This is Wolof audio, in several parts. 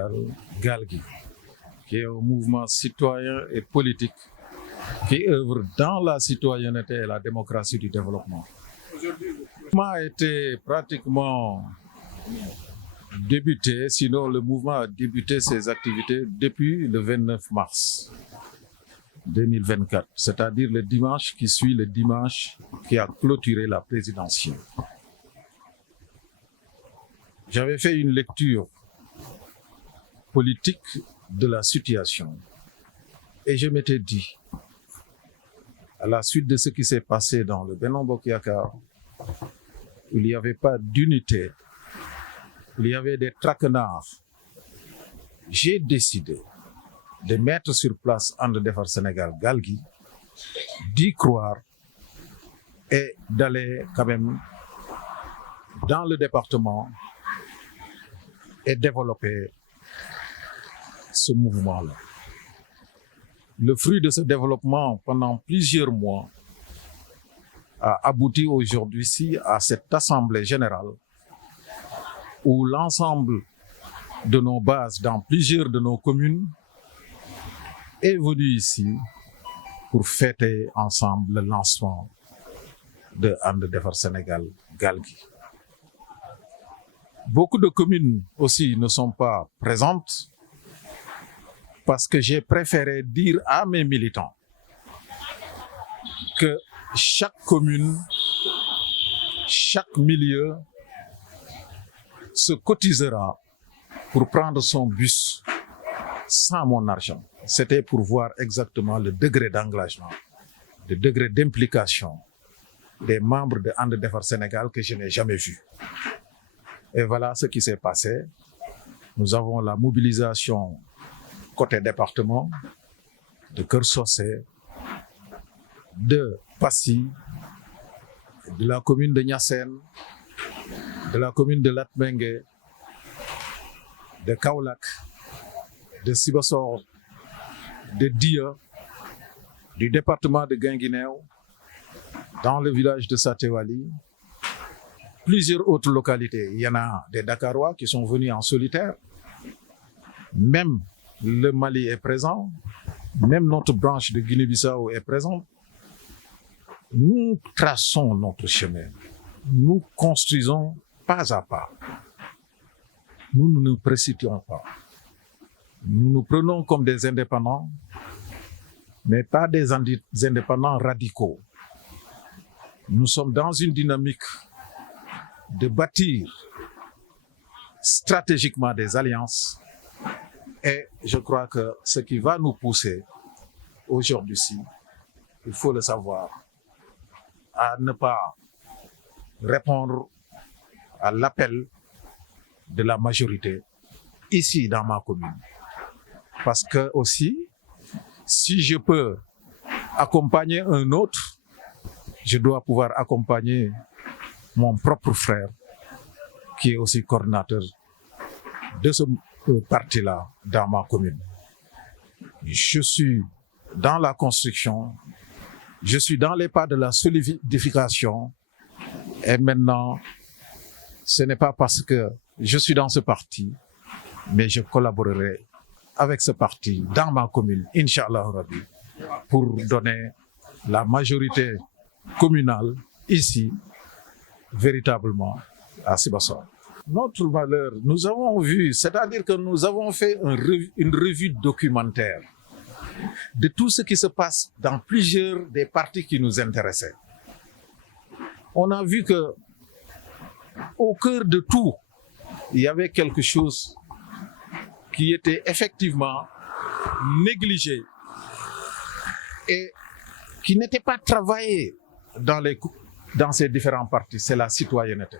Sénégal, Galgui, qui est un mouvement citoyen et politique qui œuvre dans la citoyenneté et la démocratie du développement. Le mouvement a été pratiquement débuté, sinon le mouvement a débuté ses activités depuis le 29 mars 2024, c'est-à-dire le dimanche qui suit le dimanche qui a clôturé la présidentielle. J'avais fait une lecture politique de la situation et je m'étais dit, à la suite de ce qui s'est passé dans le Benno Bokk Yakaar, il n'y avait pas d'unité, il y avait des traquenards. J'ai décidé de mettre sur place And Defar Sénégal Galgui, d'y croire et d'aller quand même dans le département et développer ce mouvement-là. Le fruit de ce développement pendant plusieurs mois a abouti aujourd'hui à cette assemblée générale où l'ensemble de nos bases dans plusieurs de nos communes est venu ici pour fêter ensemble le lancement de And Defar Sénégal Galgui. Beaucoup de communes aussi ne sont pas présentes parce que j'ai préféré dire à mes militants que chaque commune, chaque milieu se cotisera pour prendre son bus sans mon argent. C'était pour voir exactement le degré d'engagement, le degré d'implication des membres de And Defar Sénégal que je n'ai jamais vu. Et voilà ce qui s'est passé. Nous avons la mobilisation côté département, de Keur Socé, de Passy, de la commune de Niassène, de la commune de Latmingué, de Kaolack, de Sibassor, de Dia, du département de Guinguinéo, dans le village de Satéwali, plusieurs autres localités. Il y en a des Dakarois qui sont venus en solitaire. Même le Mali est présent, même notre branche de Guinée-Bissau est présente. Nous traçons notre chemin, nous construisons pas à pas. Nous ne nous précipitons pas. Nous nous prenons comme des indépendants, mais pas des indépendants radicaux. Nous sommes dans une dynamique de bâtir stratégiquement des alliances. Et je crois que ce qui va nous pousser aujourd'hui-ci, il faut le savoir, à ne pas répondre à l'appel de la majorité ici dans ma commune. Parce que aussi, si je peux accompagner un autre, je dois pouvoir accompagner mon propre frère, qui est aussi coordinateur de ce parti-là dans ma commune. Je suis dans la construction, je suis dans les pas de la solidification et maintenant, ce n'est pas parce que je suis dans ce parti, mais je collaborerai avec ce parti dans ma commune, Inch'Allah Rabbi, pour donner la majorité communale ici, véritablement, à Sibassor. Notre valeur, nous avons vu, c'est-à-dire que nous avons fait une revue documentaire de tout ce qui se passe dans plusieurs des partis qui nous intéressaient. On a vu que au cœur de tout, il y avait quelque chose qui était effectivement négligé et qui n'était pas travaillé dans ces différents partis, c'est la citoyenneté.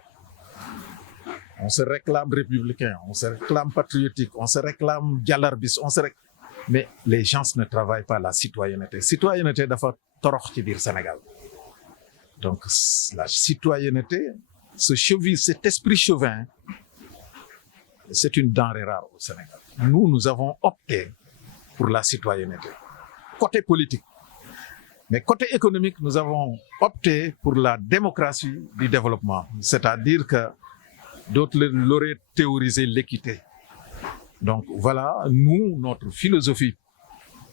On se réclame républicain, on se réclame patriotique, on se réclame dialarbis, mais les gens ne travaillent pas la citoyenneté. Citoyenneté dafa torox ci biir Sénégal. Donc la citoyenneté, cet esprit chauvin, c'est une denrée rare au Sénégal. Nous avons opté pour la citoyenneté. Côté politique. Mais côté économique, nous avons opté pour la démocratie du développement. C'est-à-dire que d'autres l'auraient théorisé l'équité. Donc voilà, nous, notre philosophie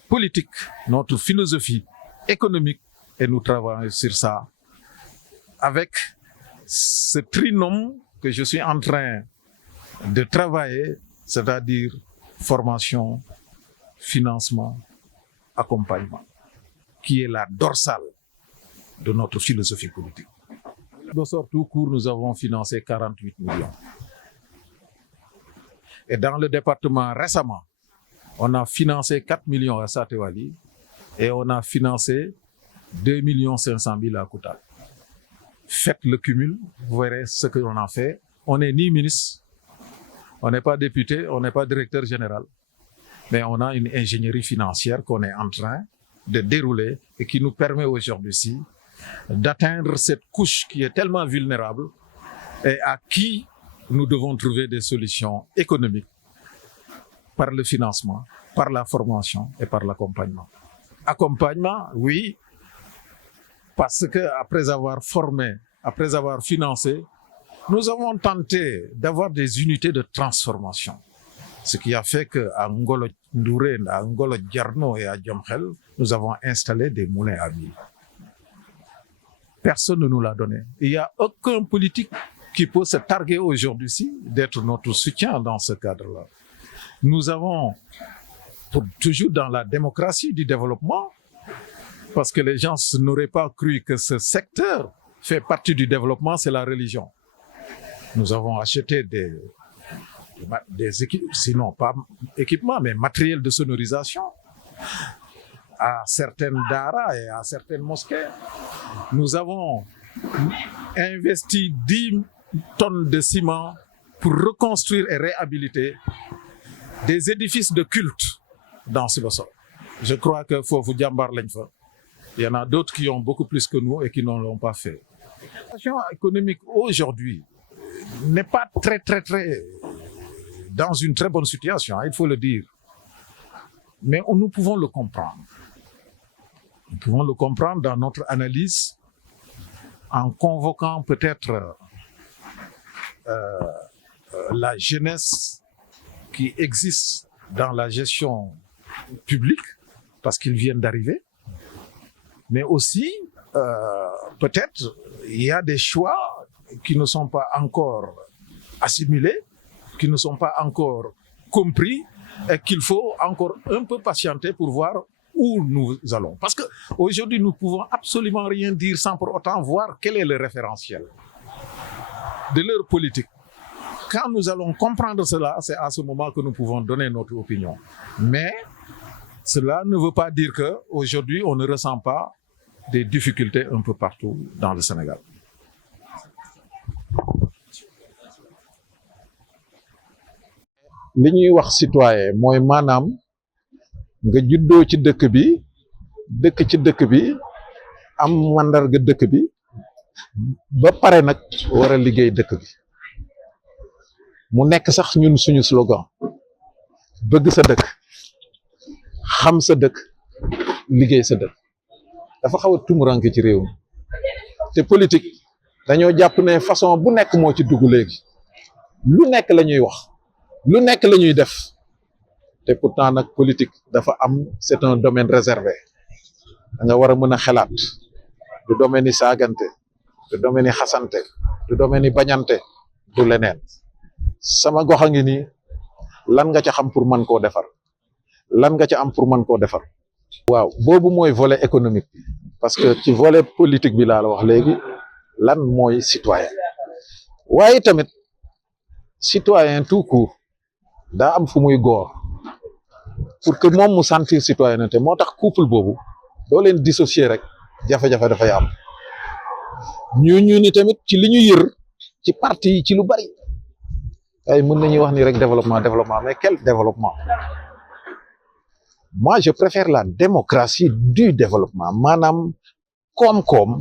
politique, notre philosophie économique, et nous travaillons sur ça avec ce trinôme que je suis en train de travailler, c'est-à-dire formation, financement, accompagnement, qui est la dorsale de notre philosophie politique. De sorte tout court, nous avons financé 48 millions. Et dans le département, récemment, on a financé 4 millions à Satewali et on a financé 2 500 000 à Koutal. Faites le cumul, vous verrez ce que l'on a fait. On n'est ni ministre, on n'est pas député, on n'est pas directeur général. Mais on a une ingénierie financière qu'on est en train de dérouler et qui nous permet aujourd'hui d'atteindre cette couche qui est tellement vulnérable et à qui nous devons trouver des solutions économiques par le financement, par la formation et par l'accompagnement. Accompagnement, oui, parce qu'après avoir formé, après avoir financé, nous avons tenté d'avoir des unités de transformation. Ce qui a fait qu'à Ngolo Ndouré, à Ngolo Djarno et à Djamkhel, nous avons installé des moulins à mil. Personne ne nous l'a donné. Il n'y a aucun politique qui peut se targuer aujourd'hui d'être notre soutien dans ce cadre-là. Nous avons, toujours dans la démocratie du développement, parce que les gens n'auraient pas cru que ce secteur fait partie du développement, c'est la religion. Nous avons acheté des équipements, sinon pas équipements, mais matériel de sonorisation à certaines daras et à certaines mosquées. Nous avons investi 10 tonnes de ciment pour reconstruire et réhabiliter des édifices de culte dans Sibassor. Je crois que Fofu Djambar Lenfa. Il y en a d'autres qui ont beaucoup plus que nous et qui ne l'ont pas fait. La situation économique aujourd'hui n'est pas très dans une très bonne situation, il faut le dire. Mais nous pouvons le comprendre. Nous pouvons le comprendre dans notre analyse en convoquant peut-être la jeunesse qui existe dans la gestion publique, parce qu'ils viennent d'arriver. Mais aussi, peut-être, il y a des choix qui ne sont pas encore assimilés, qui ne sont pas encore compris et qu'il faut encore un peu patienter pour voir où nous allons. Parce qu'aujourd'hui, nous ne pouvons absolument rien dire sans pour autant voir quel est le référentiel de leur politique. Quand nous allons comprendre cela, c'est à ce moment que nous pouvons donner notre opinion. Mais cela ne veut pas dire qu'aujourd'hui, on ne ressent pas des difficultés un peu partout dans le Sénégal. li ñuy wax citoyen mooy maanaam nga juddoo ci dëkk bi dëkk ci dëkk bi am mandarga dëkk bi ba pare nag war a liggéey dëkk bi mu nekk sax ñun suñu slogan bëgg sa dëkk xam sa dëkk liggéey sa dëkk dafa xaw a tumuranke ci réew mi te politique dañoo jàpp ne façon bu nekk moo ci dugg léegi lu nekk la ñuy wax lu nekk la ñuy def te pourtant nag politique dafa am c'est un domaine réservé da nga war a mën a xalaat du domaine yi saagante du domaine yi xasante du domaine yi bañante du leneen sama gox a ngi nii lan nga ca xam pour mën koo defar lan nga ca am pour mën koo defar waaw boobu mooy volet économique bi parce que ci volet politique bi laa la wax léegi lan mooy citoyen waaye tamit citoyen tout court daa am fu muy góor pour que moom mu sentir citoyenneté moo tax couple boobu doo leen dissocier rek jafe-jafe dafay am ñu ni tamit ci li ñu yër ci parti yi ci lu bari ay mën nañuy wax ni rek développement mais quel développement moi je préfère la démocratie du développement maanaam koom-koom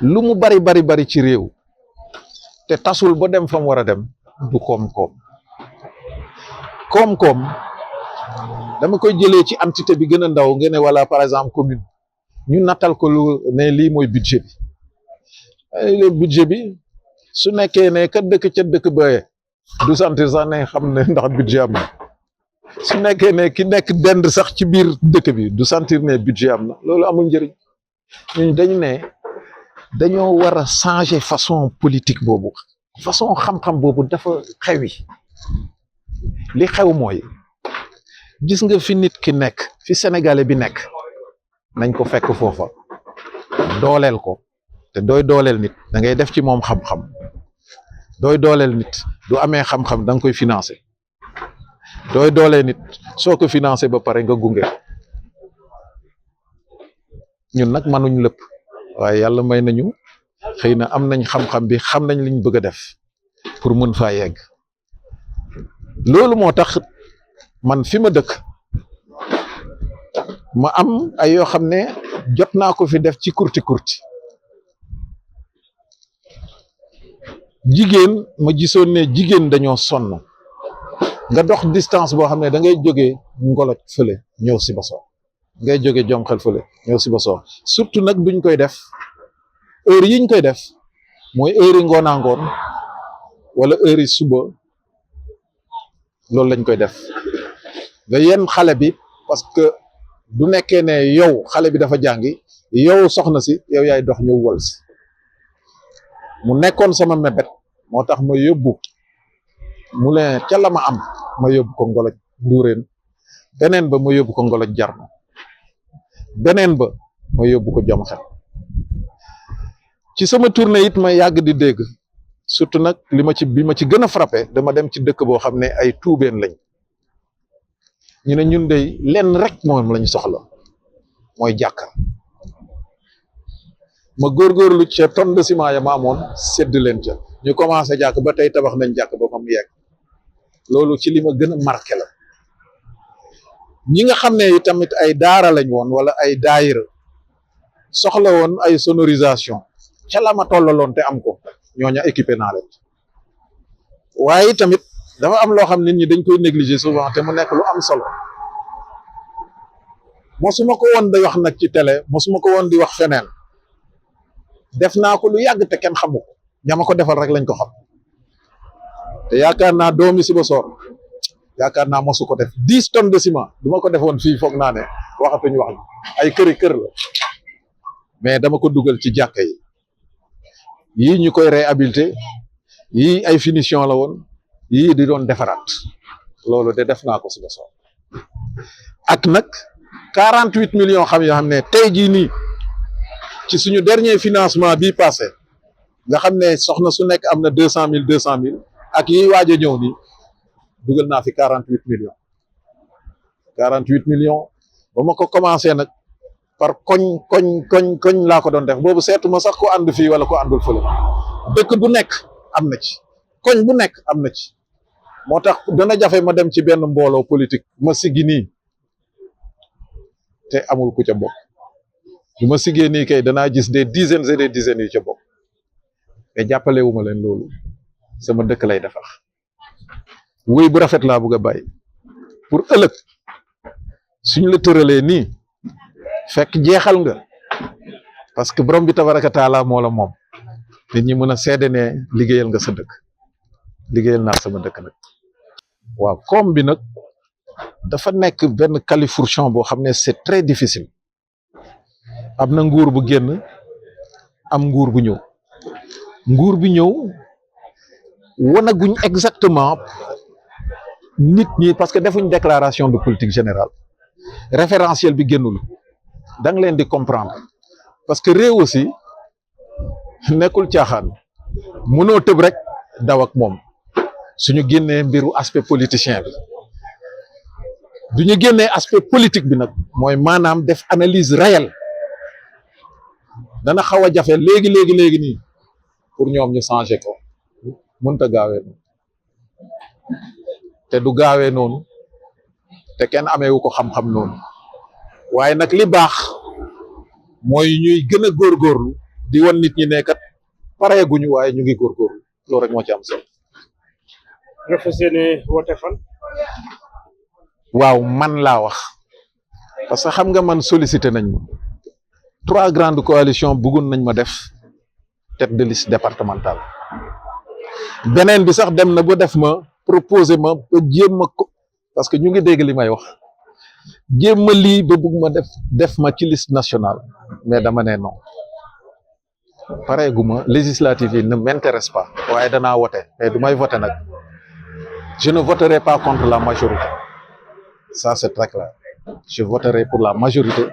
lu mu bari ci réew te tasul ba dem fa mu war a dem du koom-koom dama koy jëlee ci entité bi gën a ndaw nga ne wala par exemple commune ñu nattal ko lu ne lii mooy budget bi le budget bi su nekkee ne ka dëkk ba du sentir sax ne xam ne ndax budget am na su nekkee ne ki nekk dend sax ci biir dëkk bi du sentir ne budget am na loolu amul njëriñ ñun dañu ne dañoo war a changer façon politique boobu façon xam-xam boobu dafa xewi li xew mooy gis nga fi nit ki nekk fi sénégalais bi nekk nañ ko fekk foofa dooleel ko te dooy dooleel nit da ngay def ci moom xam-xam dooy dooleel nit du amee xam-xam da nga koy financer dooy dooleel nit soo ko financer ba pare nga gunge ñun nag mënuñ lépp waaye yàlla may nañu xëy na am nañ xam-xam bi xam nañ liñ bëgg a def pour mun faa yegg loolu moo tax man fi ma dëkk ma am ay yoo xam ne jot naa ko fi def ci kurti jigéen ma gisoon ne jigéen dañoo sonn nga dox distance boo xam ne da ngay jógee Ngoloj fële ñëw Sibassor ngay jóge jom xel fële ñëw Sibassor surtout nag duñ koy def heure yiñ koy def mooy heure yi ngoon wala heure yi suba loolu lañ koy def nga yenn xale bi parce que du nekkee ne yow xale bi dafa jàngi yow soxna si yow yaay dox ñëw wol si mu nekkoon sama mebet moo tax ma yóbbu mu leen ca la ma am ma yóbbu ko Ngoloj Nduureen beneen ba ma yóbbu ko Ngoloj Jarno beneen ba ma yóbbu ko jom xel ci sama tournée it ma yàgg di dégg surtout nag bi ma ci gën a frappé dama dem ci dëkk boo xam ne ay tuubeen lañ ñu ne ñun de lenn rek moom lañ soxla mooy jàkka ma góorgóorlu ca tonne de ciment ya ma amoon sédd leen ca ñu commencé jàkk ba tey tabax nañ jàkk ba fa mu yegg loolu ci li ma gën a marqué la ñi nga xam ne tamit ay daara lañ woon wala ay daayira soxla woon ay sonorisation ca la ma tollaloon te am ko ñooña équipé naa leen waaye tamit dafa am loo xam nit ñi dañ koy négliger souvent te mu nekk lu am solo mosuma ko woon di wax nag ci télé mosuma ko woon di wax feneen def naa ko lu yàgg te kenn xamu ko ñama ko defal rek lañ ko xam te yaakaar naa doomi Sibassor yaakaar naa mosu ko def 10 tonnes de ciment du ma ko defoon fii foog naa ne waxatuñu wax ay kër la mais dama ko dugal ci jàkka yi yii ñu koy réhabilité yii ay finition la woon yii di doon defaraat loolu de def naa ko Sibassor ak nag 48 millions yoo xam ne tey jii nii ci suñu dernier financement bii passé nga xam ne soxna su nekk am na 200 000 ak yi waaj a ñëw nii dugal naa fi 48 millions 48 millions ba ma ko commencé nag par koñ laa ko doon def boobu seetuma sax ko ànd fii wala ko àndul fële dëkk bu nekk am na ci koñ bu nekk am na ci moo tax dana jafe ma dem ci benn mbooloo politique ma siggi nii te amul ku ca bokk du ma siggee nii kay danaa gis des dizaines et des dizaines yu ca bokk te jàppale wu ma leen loolu sama dëkk lay defar wéy bu rafet laa bëgg a bàyyi pour ëllëg suñ la tëralee nii fekk jeexal nga parce que borom bi tabaraka taala moo la moom nit ñi mën a seede ne liggéeyal nga sa dëkk liggéeyal naa sama dëkk nag waaw koom bi nag dafa nekk benn califourchon boo xam ne c'est très difficile am na nguur bu génn am nguur bu ñëw nguur bi ñëw wanaguñ exactement nit ñi parce que defuñ déclaration de politique générale référentiel bi génnul da nga leen di comprendre parce que réew aussi nekkul caaxaan mënoo tëb rek daw ak moom suñu génnee mbiru aspect politicien bi du ñu génnee aspect politique bi nag mooy maanaam def analyse réelle dana xaw a jafe léegi nii pour ñoom ñu changer ko mënta gaawee noonu te du gaawee noonu te kenn ameewu ko xam-xam noonu waaye nag li baax mooy ñuy gën a góorgóorlu di wan nit ñi ne kat pareeguñu waaye ñu ngi góorgóorlu loolu rek moo ci am solo. nga fas yéene woote fan. waaw man laa wax parce que xam nga man sollicité nañ ma 3 grandes coalitions bëggoon nañ ma def tête de liste départementale beneen bi sax dem na ba def ma proposer ma ba jéem ma ko parce que ñu ngi dégg li may wax jéem ma lii ba bëgg ma def ma ci liste nationale mais dama ne non pareeguma législative yi ne m'intéresse pas waaye danaa voter mais du may voter nag je ne voterai pas contre la majorité ça c'est très clair je voterai pour la majorité